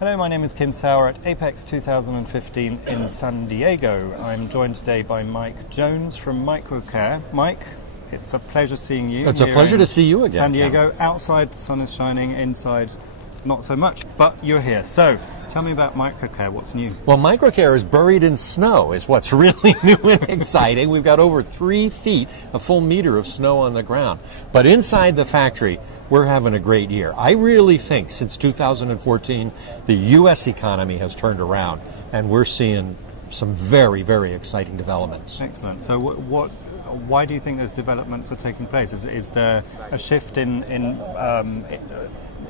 Hello, my name is Kim Sauer at APEX 2015 in San Diego. I'm joined today by Mike Jones from MicroCare. Mike, it's a pleasure seeing you. It's a pleasure to see you again. San Diego, outside the sun is shining, inside not so much, but you're here. So, tell me about MicroCare, what's new? Well, MicroCare is buried in snow is what's really new and exciting. We've got over 3 feet, a full meter of snow on the ground. But inside the factory, we're having a great year. I really think since 2014, the U.S. economy has turned around, and we're seeing some very, very exciting developments. Excellent. So why do you think those developments are taking place? Is there a shift in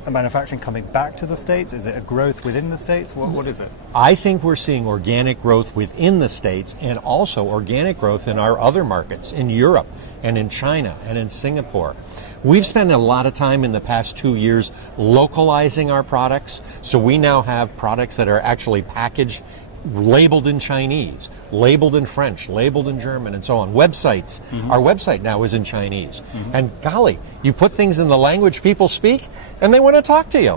manufacturing coming back to the States? Is it a growth within the States? What is it? I think we're seeing organic growth within the States and also organic growth in our other markets, in Europe and in China and in Singapore. We've spent a lot of time in the past 2 years localizing our products, so we now have products that are actually packaged, labeled in Chinese, labeled in French, labeled in German, and so on. Websites. Our website now is in Chinese. And golly, you put things in the language people speak, and they want to talk to you.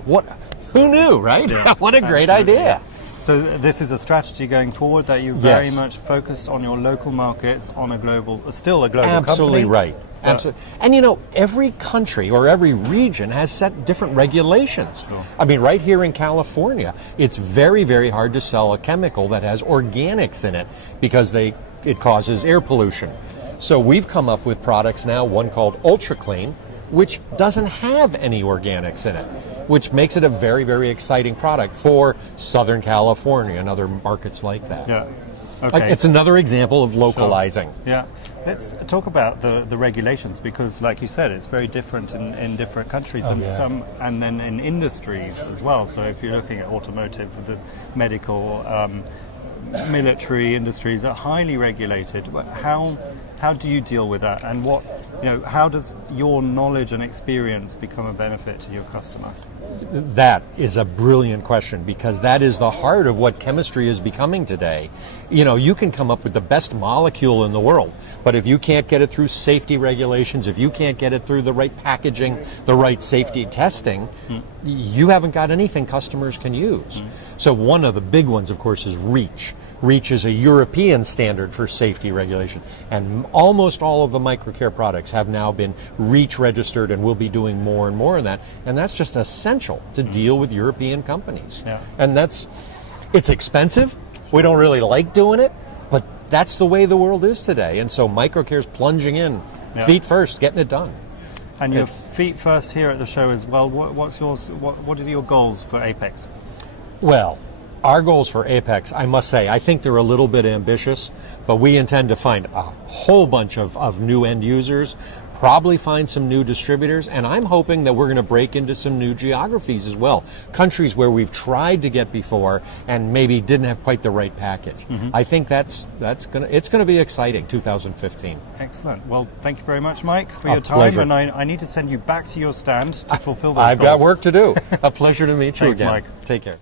Who knew, right? Yeah, what a great idea. Yeah. So this is a strategy going forward that you very much focused on your local markets on a global, still a global Absolutely company. Right. Absolutely. And you know, every country or every region has set different regulations. Sure. I mean, right here in California, it's very, very hard to sell a chemical that has organics in it because it causes air pollution. So we've come up with products now, one called Ultra Clean, which doesn't have any organics in it, which makes it a very, very exciting product for Southern California and other markets like that. Yeah. Okay. It's another example of localizing. Sure. Yeah. Let's talk about the regulations, because like you said, it's very different in different countries and then in industries as well. So if you're looking at automotive, the medical, military industries are highly regulated. How do you deal with that, and how does your knowledge and experience become a benefit to your customer? That is a brilliant question, because that is the heart of what chemistry is becoming today. You know, you can come up with the best molecule in the world, but if you can't get it through safety regulations, if you can't get it through the right packaging, the right safety testing, you haven't got anything customers can use. So one of the big ones, of course, is REACH. REACH is a European standard for safety regulation, and almost all of the MicroCare products have now been REACH registered, and we'll be doing more and more in that, and that's just essential to deal with European companies. Yeah. And it's expensive. We don't really like doing it, but that's the way the world is today, and so MicroCare's plunging in, feet first, getting it done. And your feet first here at the show as well. What are your goals for APEX? Well, our goals for APEX, I must say, I think they're a little bit ambitious, but we intend to find a whole bunch of new end users, probably find some new distributors, and I'm hoping that we're going to break into some new geographies as well. Countries where we've tried to get before and maybe didn't have quite the right package. I think it's going to be exciting, 2015. Excellent. Well, thank you very much, Mike, for your time. Pleasure. And I need to send you back to your stand to fulfill those I've goals. got work to do. A pleasure to meet you Thanks, again. Mike. Take care.